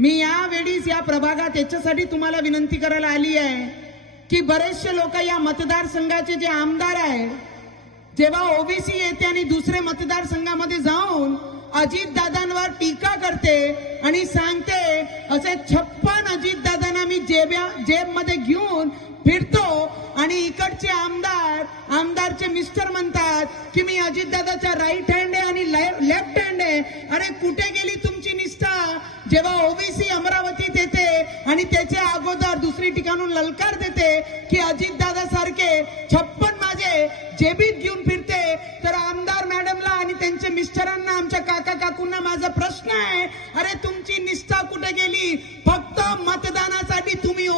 मी यावेळीस या प्रभागात याच्यासाठी तुम्हाला विनंती करायला आली आहे की बरेचसे लोक या मतदारसंघाचे जे आमदार आहे, जेव्हा ओबीसी येते आणि दुसरे मतदारसंघामध्ये जाऊन अजितदादांवर टीका करते आणि सांगते असे 56 अजितदादांना मी जेबमध्ये घेऊन फिरतो, आणि इकडचे आमदारचे मिस्टर म्हणतात की मी अजितदादाचा राईट हँड आहे आणि लेफ्ट हँड आहे. अरे कुठे गेली तुमची निष्ठा? जेव्हा ओबीसी अमरावतीत येते आणि त्याच्या अगोदर दुसरी ठिकाणून ललकार देते की अजितदादा सारखे 56 माझे जेबीत घेऊन फिरते, तर आमदार मॅडमला आणि त्यांच्या मिस्टरांना, आमच्या काका काकूंना माझा प्रश्न आहे, अरे तुमची निष्ठा कुठे गेली? फक्त मतदानासाठी तुम्ही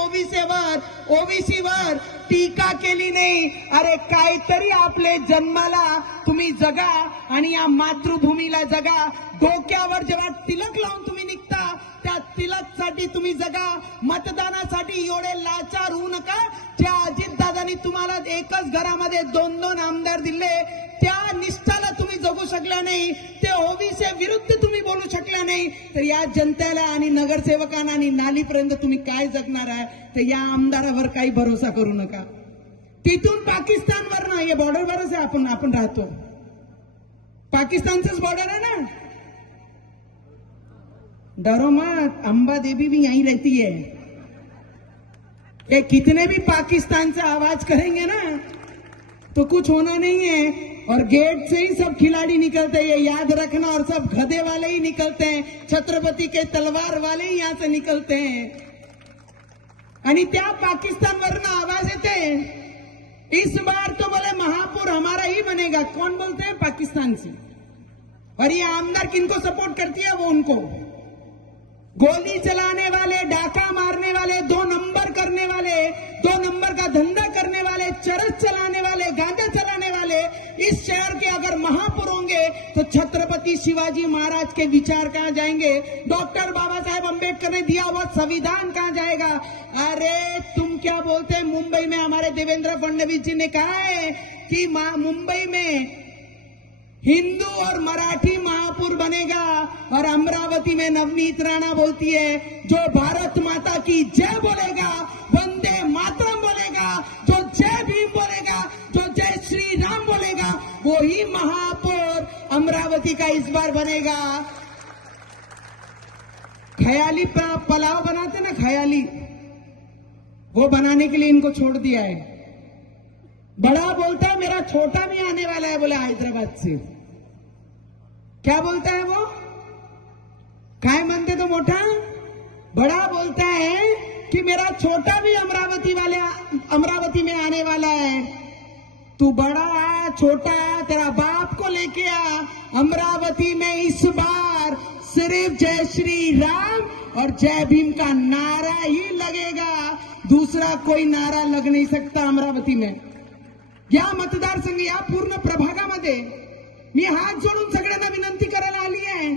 ओबीसीवर टीका केली नाही. अरे काहीतरी आपले जन्माला तुम्ही जगा आणि या मातृभूमीला जगा. डोक्यावर जेव्हा तिलक लावून तुम्ही निघता त्या तिलकसाठी तुम्ही जगा. मतदानासाठी एवढे लाचार होऊ नका. ज्या अजितदादांनी तुम्हाला एकच घरामध्ये 2-2 आमदार दिले, त्या निष्ठाला तुम्ही जगू शकला नाही, ते ओबीसी विरुद्ध तुम्ही बोलू शकला नाही, तर या जनतेला आणि नगरसेवकांना आणि नालीपर्यंत तुम्ही काय जगणार आहे? तर या आमदारावर काही भरोसा करू नका. तिथून पाकिस्तानवर ना, हे बॉर्डरवरच आहे आपण राहतो, पाकिस्तानचंच बॉर्डर है ना. डरो मत, अंबा देवी भी यहीं रहती है. ये कितने भी पाकिस्तान से आवाज करेंगे ना तो कुछ होना नहीं है. और गेट से ही सब खिलाड़ी निकलते हैं, ये याद रखना. और सब गधे वाले ही निकलते हैं, छत्रपति के तलवार वाले ही यहां से निकलते हैं. आणि त्या पाकिस्तानवरनं आवाज येते, इस बार तो बोले महापुर हमारा ही बनेगा. कौन बोलते हैं? पाकिस्तान से. और ये आमदार किनको सपोर्ट करती है? वो उनको. गोली चलाने वाले, डाका मारने वाले, 2 नंबर करने वाले, 2 नंबर का धंधा करने वाले, चरस चलाने वाले, गांजा चलाने वाले इस शहर के अगर महापुर होंगे तो छत्रपति शिवाजी महाराज के विचार कहां जाएंगे? डॉक्टर बाबा साहेब अम्बेडकर ने दिया हुआ संविधान कहां जाएगा? अरे तुम क्या बोलते हैं? मुंबई में हमारे देवेंद्र फडणवीस जी ने कहा है कि मुंबई में हिंदू और मराठी महापुर बनेगा. और अमरावती में नवनीत राणा बोलती है, जो भारत माता की जय बोलेगा, वंदे मातरम बोलेगा, जो जय भीम बोलेगा, जो जय श्री राम बोलेगा, वो ही महापौर अमरावती का इस बार बनेगा. ख्याली पुलाव बनाते ना, ख्याली, वो बनाने के लिए इनको छोड़ दिया है. बड़ा बोलता है मेरा छोटा भी आने वाला है, बोले हैदराबाद से. क्या बोलता है वो? काय म्हणते तो मोठा? बड़ा बोलता है कि मेरा छोटा भी अमरावती में आने वाला है. तू बड़ा छोटा तेरा बाप को लेके आ. अमरावती में इस बार सिर्फ जय श्री राम और जय भीम का नारा ही लगेगा, दूसरा कोई नारा लग नहीं सकता अमरावती में. या मतदारसंघ, या पूर्ण प्रभागामध्ये मी हात जोडून सगळ्यांना विनंती करायला आली आहे